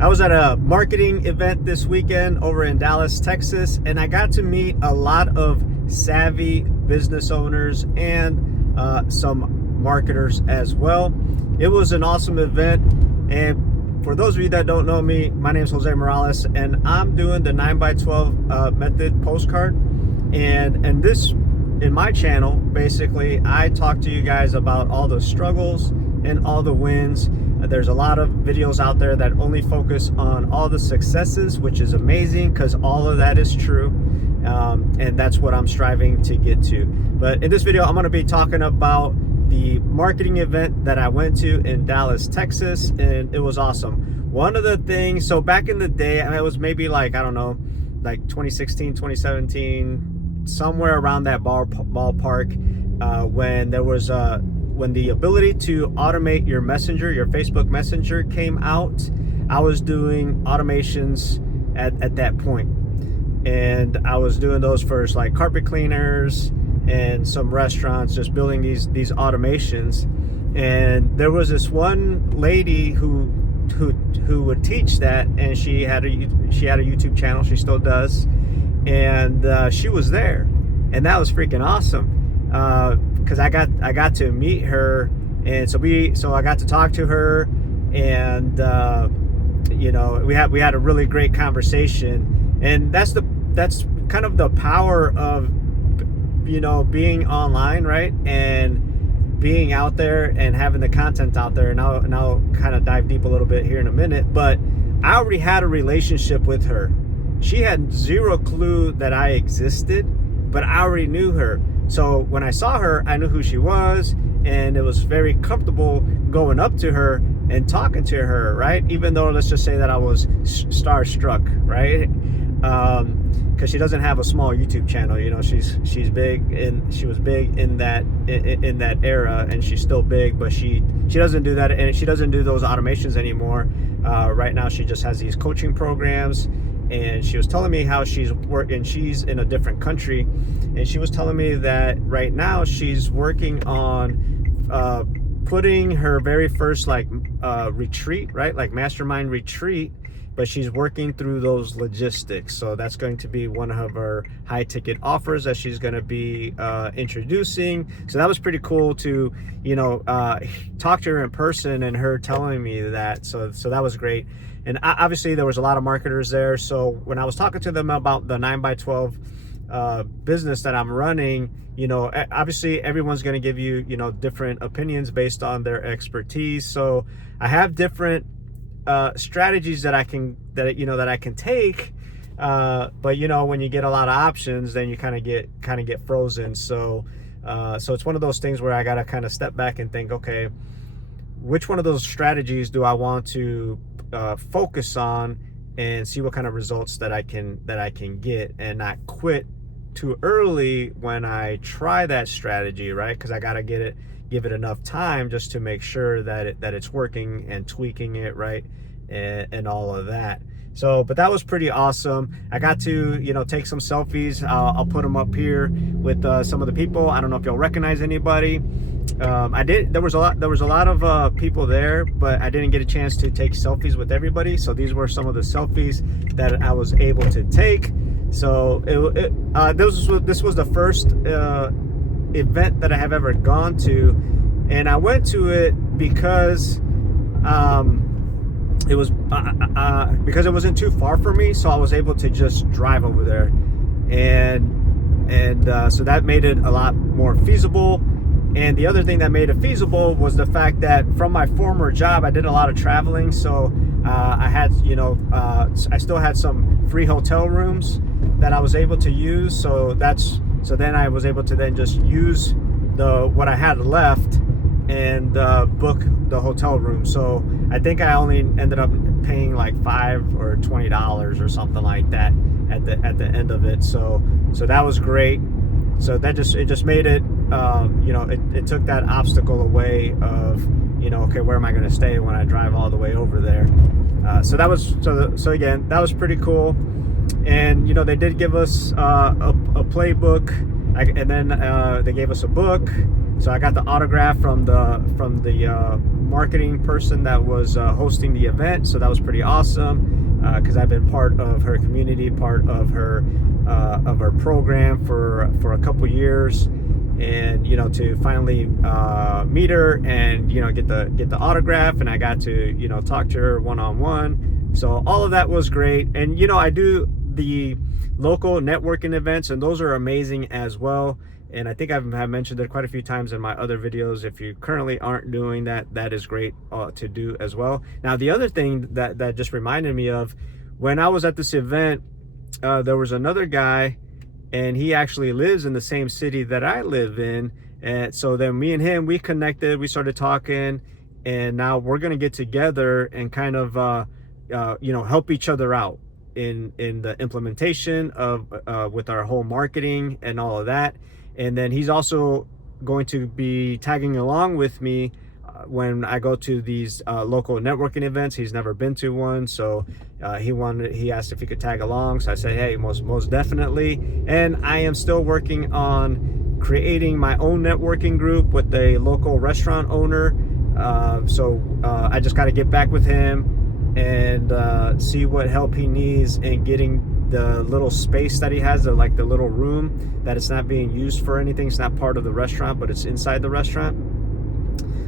I was at a marketing event this weekend over in Dallas, Texas, and I got to meet a lot of savvy business owners and some marketers as well. It was an awesome event, and for those of you that don't know me, my name is Jose Morales, and I'm doing the 9x12 method postcard. And this, in my channel, basically, I talk to you guys about all the struggles and all the wins. There's a lot of videos out there that only focus on all the successes, which is amazing because all of that is true. And that's what I'm striving to get to. But in this video, I'm going to be talking about the marketing event that I went to in Dallas, Texas, and it was awesome. One of the things, so back in the day, it was maybe like, I don't know, like 2016, 2017, somewhere around that ballpark, when there was when the ability to automate your messenger, your Facebook Messenger came out. I was doing automations at that point. And I was doing those for like carpet cleaners and some restaurants, just building these automations. And there was this one lady who would teach that, and she had a YouTube channel. She still does. And she was there, and that was freaking awesome. Because I got to meet her, and so I got to talk to her, and you know, we had a really great conversation. And that's kind of the power of, you know, being online, right? And being out there and having the content out there. And I'll kind of dive deep a little bit here in a minute, but I already had a relationship with her. She had zero clue that I existed, but I already knew her. So when I saw her, I knew who she was, and it was very comfortable going up to her and talking to her, right? Even though, let's just say that I was starstruck, right? Because she doesn't have a small YouTube channel. You know, she's big, and she was big in that era, and she's still big, but she doesn't do that, and she doesn't do those automations anymore. Right now, she just has these coaching programs. And she was telling me how she's working. She's in a different country, and she was telling me that right now she's working on putting her very first retreat, right? Like mastermind retreat, but she's working through those logistics. So that's going to be one of her high ticket offers that she's going to be introducing. So that was pretty cool to, you know, talk to her in person and her telling me that. So that was great. And obviously there was a lot of marketers there. So when I was talking to them about the 9x12 business that I'm running, you know, obviously everyone's going to give you, you know, different opinions based on their expertise. So I have different strategies that I can take. But you know, when you get a lot of options, then you kind of get frozen. So it's one of those things where I got to kind of step back and think, okay, which one of those strategies do I want to focus on and see what kind of results that I can get, and not quit too early when I try that strategy, right? Because I gotta give it enough time just to make sure that it's working and tweaking it, right, and all of that. So, but that was pretty awesome. I got to, you know, take some selfies. I'll put them up here with some of the people. I don't know if you'll recognize anybody. I did. There was a lot of people there, but I didn't get a chance to take selfies with everybody. So these were some of the selfies that I was able to take. So this was the first event that I have ever gone to, and I went to it because it wasn't too far for me, so I was able to just drive over there, and so that made it a lot more feasible. And the other thing that made it feasible was the fact that from my former job, I did a lot of traveling. So I had, you know, I still had some free hotel rooms that I was able to use. So then I was able to then just use what I had left and book the hotel room. So I think I only ended up paying like $5 or $20 or something like that at the end of it. So that was great. So it just made it, you know, it took that obstacle away of, you know, okay, where am I going to stay when I drive all the way over there? So again, that was pretty cool. And, you know, they did give us a playbook, and then they gave us a book. So I got the autograph from the marketing person that was hosting the event, so that was pretty awesome, because I've been part of her community, part of her program for a couple years, and to finally meet her and get the autograph, and I got to talk to her one-on-one. So all of that was great. And I do the local networking events, and those are amazing as well. And I think I've mentioned it quite a few times in my other videos. If you currently aren't doing that, that is great to do as well. Now, the other thing that just reminded me of, when I was at this event, there was another guy, and he actually lives in the same city that I live in. And so then me and him, we connected, we started talking, and now we're going to get together and kind of, help each other out in the implementation of with our whole marketing and all of that. And then he's also going to be tagging along with me when I go to these local networking events. He's never been to one, so he asked if he could tag along. So I said, hey, most definitely. And I am still working on creating my own networking group with a local restaurant owner. So I just got to get back with him and see what help he needs in getting the little space that he has, like the little room that it's not being used for anything. It's not part of the restaurant, but it's inside the restaurant.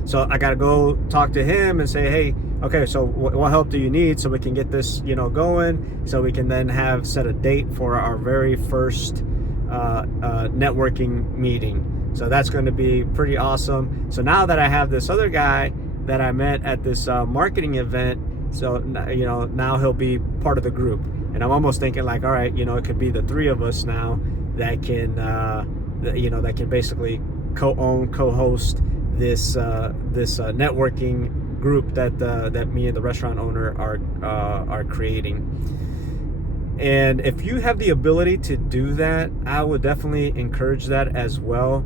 So I got to go talk to him and say, hey, okay, so what help do you need so we can get this, going, so we can then set a date for our very first networking meeting. So that's going to be pretty awesome. So now that I have this other guy that I met at this marketing event, so now he'll be part of the group. And I'm almost thinking like, all right, it could be the three of us now that can that can basically co-own, co-host this networking group that me and the restaurant owner are creating. And if you have the ability to do that, I would definitely encourage that as well,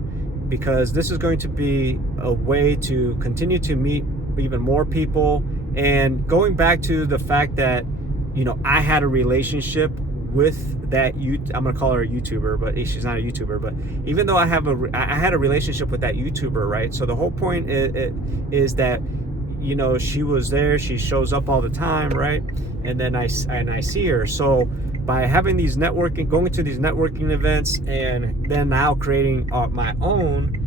because this is going to be a way to continue to meet even more people. And going back to the fact that I had a relationship with that I'm gonna call her a YouTuber, but she's not a YouTuber. But even though I had a relationship with that YouTuber, right? So the whole point is that she was there, she shows up all the time, right? And then I see her. So by having these going to these networking events, and then now creating my own,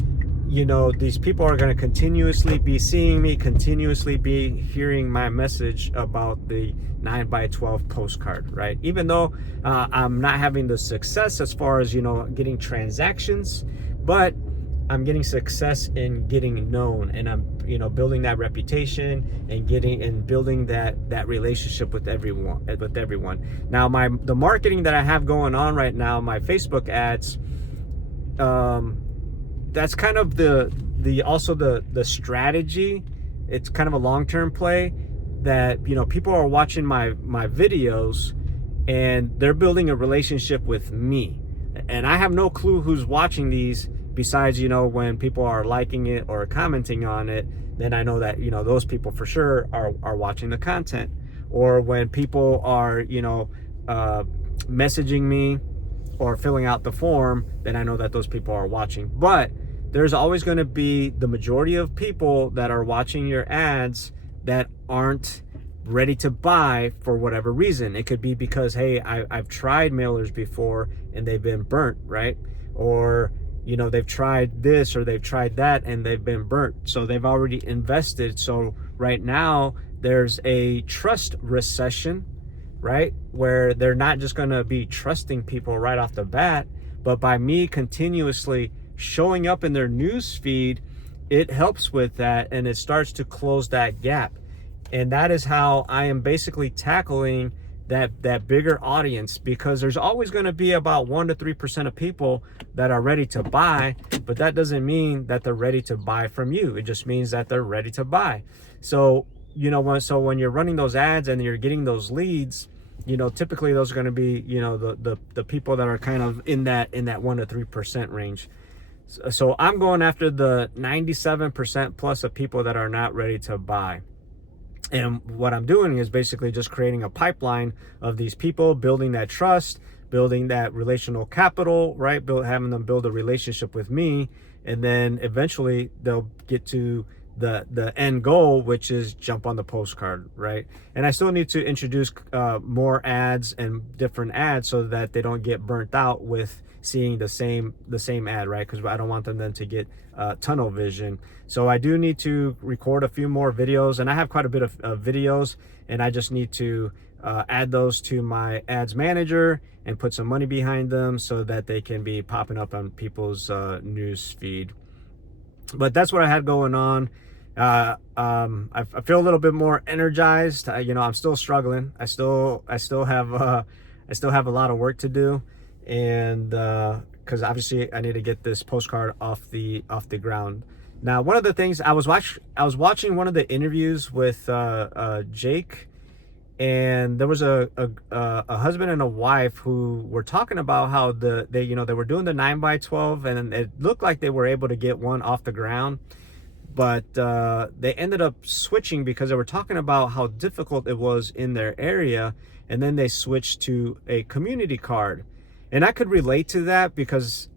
these people are going to continuously be seeing me, continuously be hearing my message about the 9x12 postcard, right? Even though I'm not having the success as far as, getting transactions, but I'm getting success in getting known, and I'm, building that reputation and building that relationship with everyone. Now, the marketing that I have going on right now, my Facebook ads, that's kind of the strategy. It's kind of a long-term play that people are watching my videos and they're building a relationship with me, and I have no clue who's watching these besides when people are liking it or commenting on it. Then I know that those people for sure are watching the content. Or when people are messaging me or filling out the form, then I know that those people are watching. But there's always going to be the majority of people that are watching your ads that aren't ready to buy for whatever reason. It could be because, hey, I've tried mailers before and they've been burnt, right? Or they've tried this or they've tried that and they've been burnt. So they've already invested. So right now there's a trust recession, right? Where they're not just going to be trusting people right off the bat, but by me continuously showing up in their news feed, it helps with that, and it starts to close that gap. And that is how I am basically tackling that bigger audience, because there's always going to be about 1 to 3% of people that are ready to buy, but that doesn't mean that they're ready to buy from you. It just means that they're ready to buy. So when you're running those ads and you're getting those leads, typically those are going to be the people that are kind of in that 1 to 3% range. So I'm going after the 97% plus of people that are not ready to buy. And what I'm doing is basically just creating a pipeline of these people, building that trust, building that relational capital, right? Having them build a relationship with me. And then eventually they'll get to the end goal, which is jump on the postcard, right? And I still need to introduce more ads and different ads so that they don't get burnt out with seeing the same ad, right? Because I don't want them then to get tunnel vision. So I do need to record a few more videos, and I have quite a bit of videos, and I just need to add those to my ads manager and put some money behind them so that they can be popping up on people's news feed. But that's what I had going on. I feel a little bit more energized. I'm still struggling. I still have a lot of work to do, and because obviously I need to get this postcard off the ground. Now, one of the things I was watching one of the interviews with Jake, and there was a husband and a wife who were talking about how they were doing the 9x12, and it looked like they were able to get one off the ground, but they ended up switching because they were talking about how difficult it was in their area, and then they switched to a community card. And I could relate to that because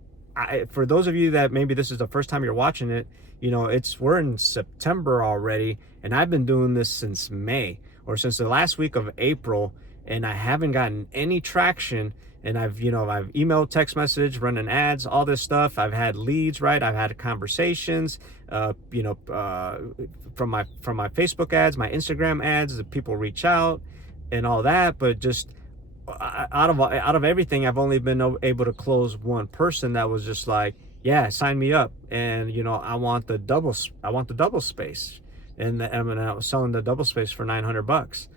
for those of you that maybe this is the first time you're watching it, we're in September already, and I've been doing this since May, or since the last week of April, and I haven't gotten any traction. And I've emailed, text message, running ads, all this stuff. I've had leads, right? I've had conversations, from my Facebook ads, my Instagram ads, the people reach out and all that. But just out of everything, I've only been able to close one person that was just like, yeah, sign me up. And, I want the double space. And I was selling the double space for $900.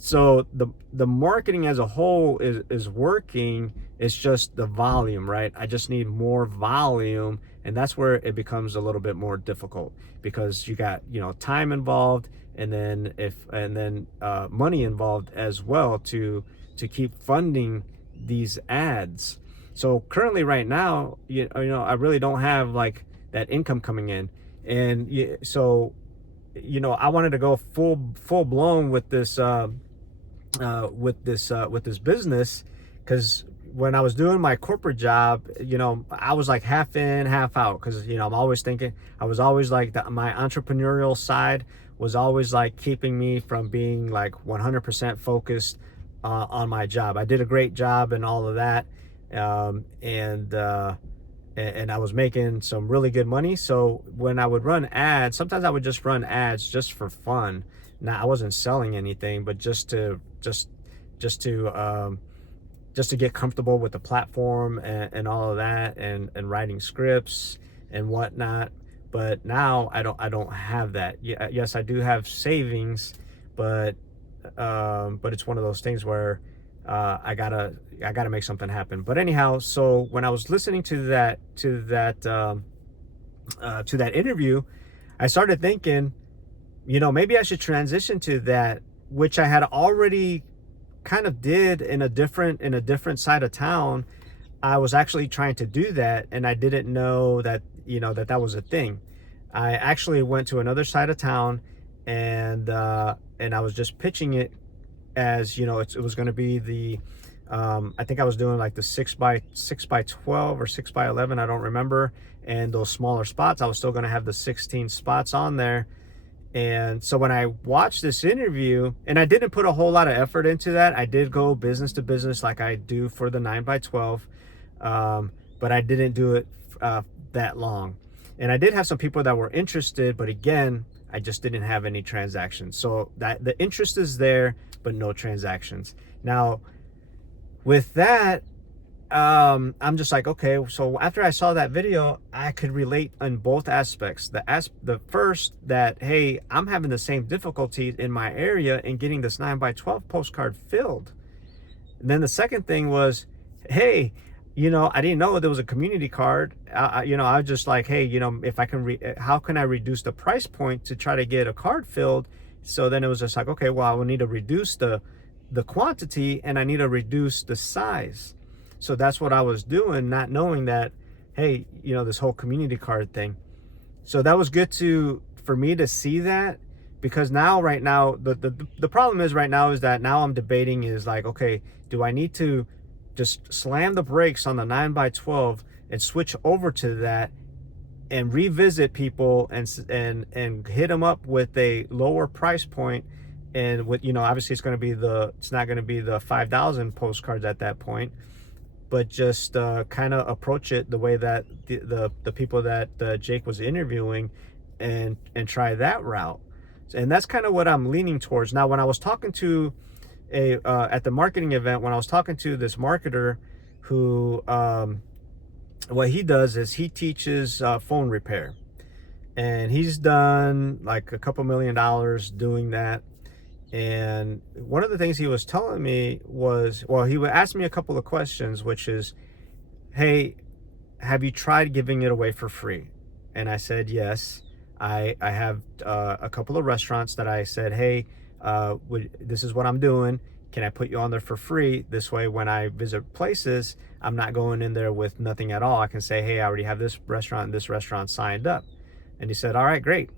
So the marketing as a whole is working. It's just the volume, right? I just need more volume, and that's where it becomes a little bit more difficult, because you got time involved, and then money involved as well to keep funding these ads. So currently, right now, I really don't have like that income coming in, and so I wanted to go full blown with this. With this business, because when I was doing my corporate job, I was like half in, half out, because I'm always thinking, I was always like my entrepreneurial side was always like keeping me from being like 100% focused on my job. I did a great job and all of that, and I was making some really good money. So when I would run ads, sometimes I would just run ads just for fun. Now, I wasn't selling anything, but just to get comfortable with the platform and all of that, and writing scripts and whatnot. But now I don't have that. Yes, I do have savings, but it's one of those things where I gotta make something happen. But anyhow, so when I was listening to that interview, I started thinking, maybe I should transition to that, which I had already kind of did in a different side of town. I was actually trying to do that, and I didn't know that that was a thing. I actually went to another side of town, and I was just pitching it as it was going to be the I think I was doing like the 6x12 or 6x11, I don't remember, and those smaller spots, I was still going to have the 16 spots on there. And so when I watched this interview, and I didn't put a whole lot of effort into that, I did go business to business like I do for the 9x12, but I didn't do it that long. And I did have some people that were interested, but again, I just didn't have any transactions. So that the interest is there, but no transactions. Now, with that, I'm just like, okay, so after I saw that video, I could relate on both aspects. The first, that, hey, I'm having the same difficulty in my area in getting this 9x12 postcard filled. And then the second thing was, hey, I didn't know there was a community card. I was just like, hey, if I can, how can I reduce the price point to try to get a card filled? So then it was just like, okay, well, I will need to reduce the quantity, and I need to reduce the size. So that's what I was doing, not knowing that, hey, this whole community card thing. So that was good for me to see that, because right now, the problem is right now is that now I'm debating is like, okay, do I need to just slam the brakes on the 9x12 and switch over to that and revisit people and hit them up with a lower price point. And with, obviously it's not going to be the 5,000 postcards at that point, but just kind of approach it the way that the people that Jake was interviewing, and try that route. And that's kind of what I'm leaning towards. Now, when I was talking to at the marketing event, when I was talking to this marketer who, what he does is he teaches phone repair, and he's done like a couple $1 million doing that. And one of the things he was telling me was, well, he would ask me a couple of questions, which is, hey, have you tried giving it away for free? And I said, yes. I have a couple of restaurants that I said, hey, this is what I'm doing. Can I put you on there for free? This way, when I visit places, I'm not going in there with nothing at all. I can say, hey, I already have this restaurant and this restaurant signed up. And he said, all right, great.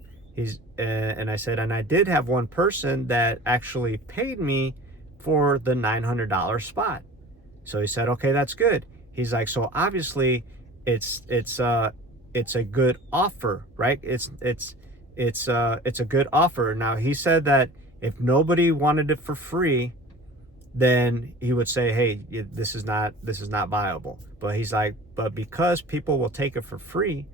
And I said, and I did have one person that actually paid me for the $900 spot. So he said, okay, that's good. He's like, so obviously it's a good offer, right? It's a good offer. Now, he said that if nobody wanted it for free, then he would say, hey, this is not viable. But he's like, but because people will take it for free,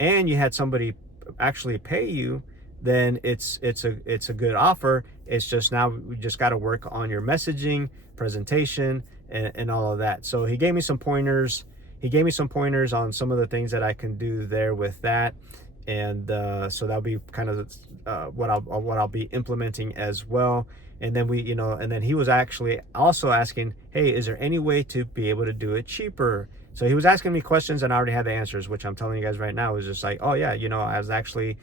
and you had somebody actually pay you, then it's a good offer. It's just, now we just got to work on your messaging, presentation, and all of that. So he gave me some pointers. He gave me some pointers on some of the things that I can do there with that. And so that'll be kind of what I'll be implementing as well. And then and then he was actually also asking, hey, is there any way to be able to do it cheaper? So he was asking me questions, and I already had the answers, which I'm telling you guys right now is just like, oh yeah, I was actually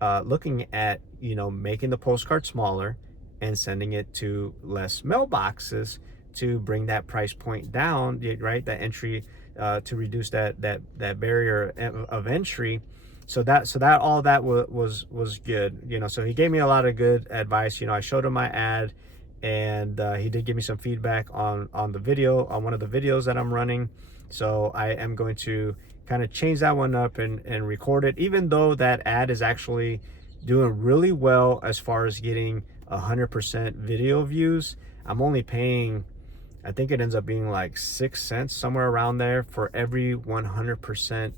looking at, making the postcard smaller and sending it to less mailboxes to bring that price point down, right? That entry, to reduce that barrier of entry. So all that was good, So he gave me a lot of good advice. I showed him my ad, and he did give me some feedback on the video, on one of the videos that I'm running. So I am going to kind of change that one up and record it, even though that ad is actually doing really well as far as getting 100% video views. I'm only paying, I think it ends up being like 6 cents, somewhere around there, for every 100%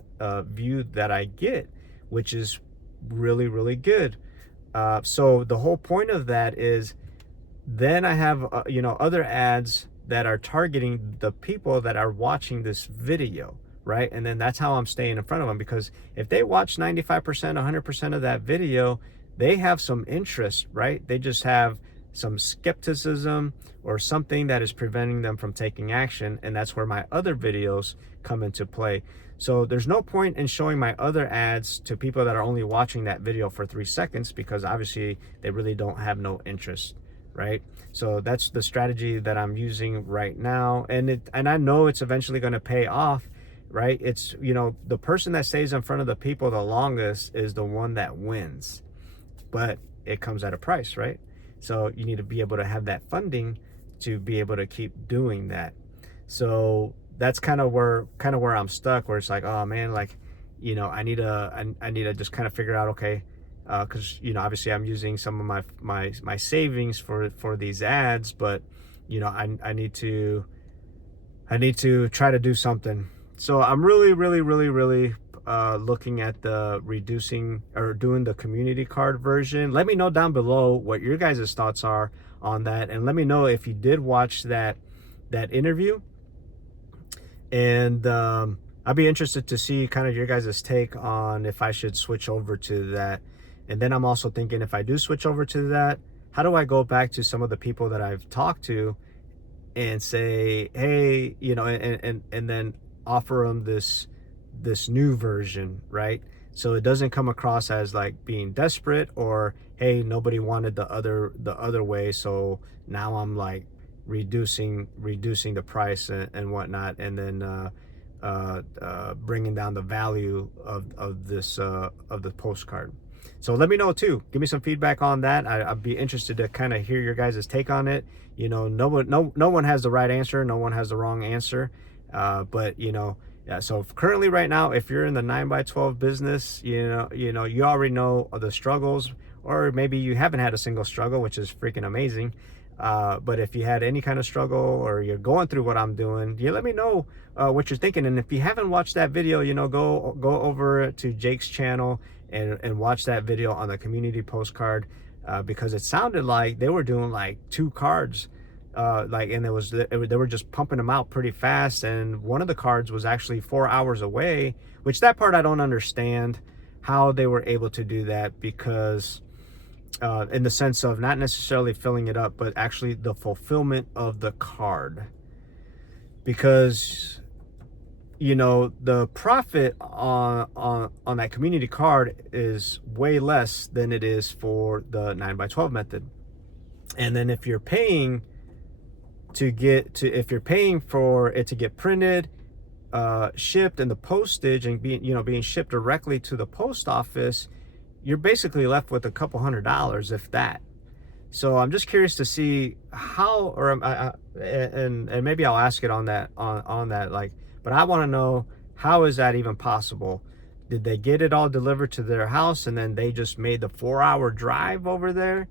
view that I get, which is really, really good. So the whole point of that is, then I have other ads that are targeting the people that are watching this video, right? And then that's how I'm staying in front of them, because if they watch 95%, 100% of that video, they have some interest, right? They just have some skepticism or something that is preventing them from taking action, and that's where my other videos come into play. So there's no point in showing my other ads to people that are only watching that video for 3 seconds, because obviously they really don't have no interest, right? So that's the strategy that I'm using right now, and I know it's eventually going to pay off, right? It's, the person that stays in front of the people the longest is the one that wins, but it comes at a price, right? So you need to be able to have that funding to be able to keep doing that. So that's kind of where I'm stuck, where it's like, oh man, like, I need to just kind of figure out, okay, because obviously I'm using some of my savings for these ads, but I need to try to do something. So I'm really looking at the reducing or doing the community card version. Let me know down below what your guys' thoughts are on that, and let me know if you did watch that interview. And I'd be interested to see kind of your guys' take on if I should switch over to that. And then I'm also thinking, if I do switch over to that, how do I go back to some of the people that I've talked to and say, hey, and then offer them this new version, right? So it doesn't come across as like being desperate, or hey, nobody wanted the other way, so now I'm like reducing the price and whatnot, and then bringing down the value of the postcard. So let me know too. Give me some feedback on that. I'd be interested to kind of hear your guys' take on it. No one has the right answer. No one has the wrong answer. But Yeah, so currently right now, if you're in the 9x12 business, you already know the struggles, or maybe you haven't had a single struggle, which is freaking amazing. But if you had any kind of struggle, or you're going through what I'm doing, you let me know what you're thinking. And if you haven't watched that video, go over to Jake's channel and watch that video on the community postcard, because it sounded like they were doing like 2 cards. And they were just pumping them out pretty fast, and one of the cards was actually 4 hours away, which that part I don't understand how they were able to do that, because in the sense of not necessarily filling it up, but actually the fulfillment of the card, because the profit on that community card is way less than it is for the 9x12 method. And then if you're paying for it to get printed, shipped, and the postage, and being shipped directly to the post office, you're basically left with a couple $100, if that. So I'm just curious to see how, and maybe I'll ask it on that, but I want to know, how is that even possible? Did they get it all delivered to their house, and then they just made the 4-hour drive over there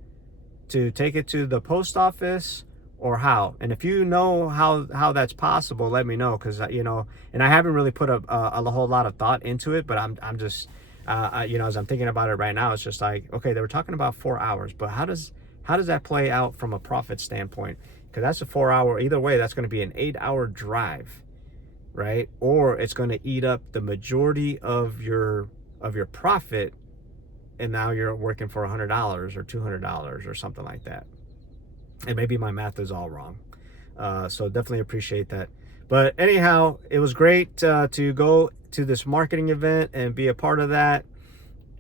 to take it to the post office, or how? And if you know how that's possible, let me know, because and I haven't really put a whole lot of thought into it, but I'm just as I'm thinking about it right now, it's just like, okay, they were talking about 4 hours, but how does that play out from a profit standpoint? Because that's a 4-hour, either way, that's going to be an 8-hour drive, right? Or it's going to eat up the majority of your profit, and now you're working for $100 or $200 or something like that. And maybe my math is all wrong. So definitely appreciate that. But anyhow, it was great to go to this marketing event and be a part of that.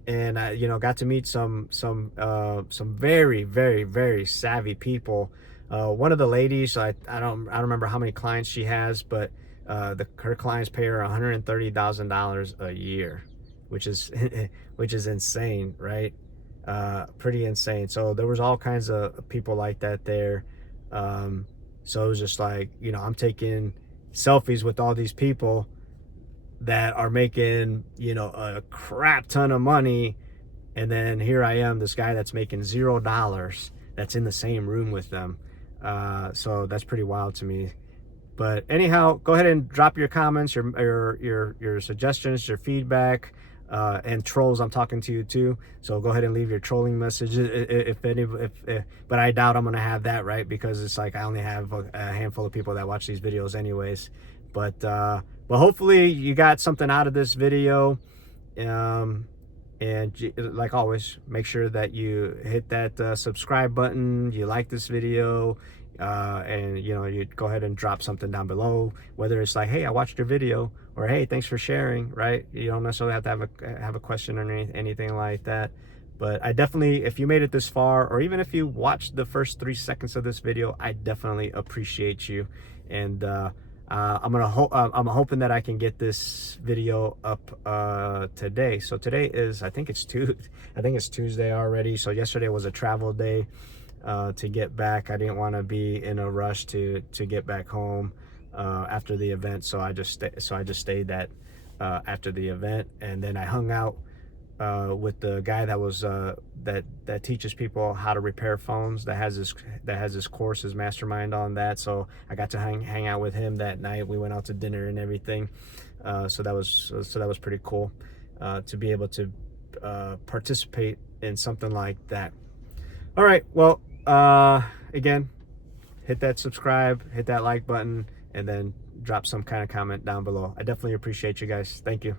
And I got to meet some very, very, very savvy people. One of the ladies, I don't remember how many clients she has, but her clients pay her $130,000 a year, which is insane, right? Pretty insane. So there was all kinds of people like that there. So it was just like, I'm taking selfies with all these people that are making, a crap ton of money. And then here I am, this guy that's making $0, that's in the same room with them. So that's pretty wild to me. But anyhow, go ahead and drop your comments, your suggestions, your feedback. And trolls, I'm talking to you too, so go ahead and leave your trolling message but I doubt I'm gonna have that, right? Because it's like I only have a handful of people that watch these videos anyways. But hopefully you got something out of this video, and like always, make sure that you hit that subscribe button, you like this video, and you go ahead and drop something down below, whether it's like, hey, I watched your video, or hey, thanks for sharing, right? You don't necessarily have to have a question or anything like that. But I definitely, if you made it this far, or even if you watched the first 3 seconds of this video, I definitely appreciate you. And I'm hoping that I can get this video up today. So today is, I think it's Tuesday already. So yesterday was a travel day to get back. I didn't want to be in a rush to get back home after the event, so I just stayed that after the event, and then I hung out with the guy that was that teaches people how to repair phones, that has this course, his mastermind on that. So I got to hang out with him that night. We went out to dinner and everything. So that was pretty cool to be able to participate in something like that. All right, well, again, hit that subscribe, hit that like button, and then drop some kind of comment down below. I definitely appreciate you guys. Thank you.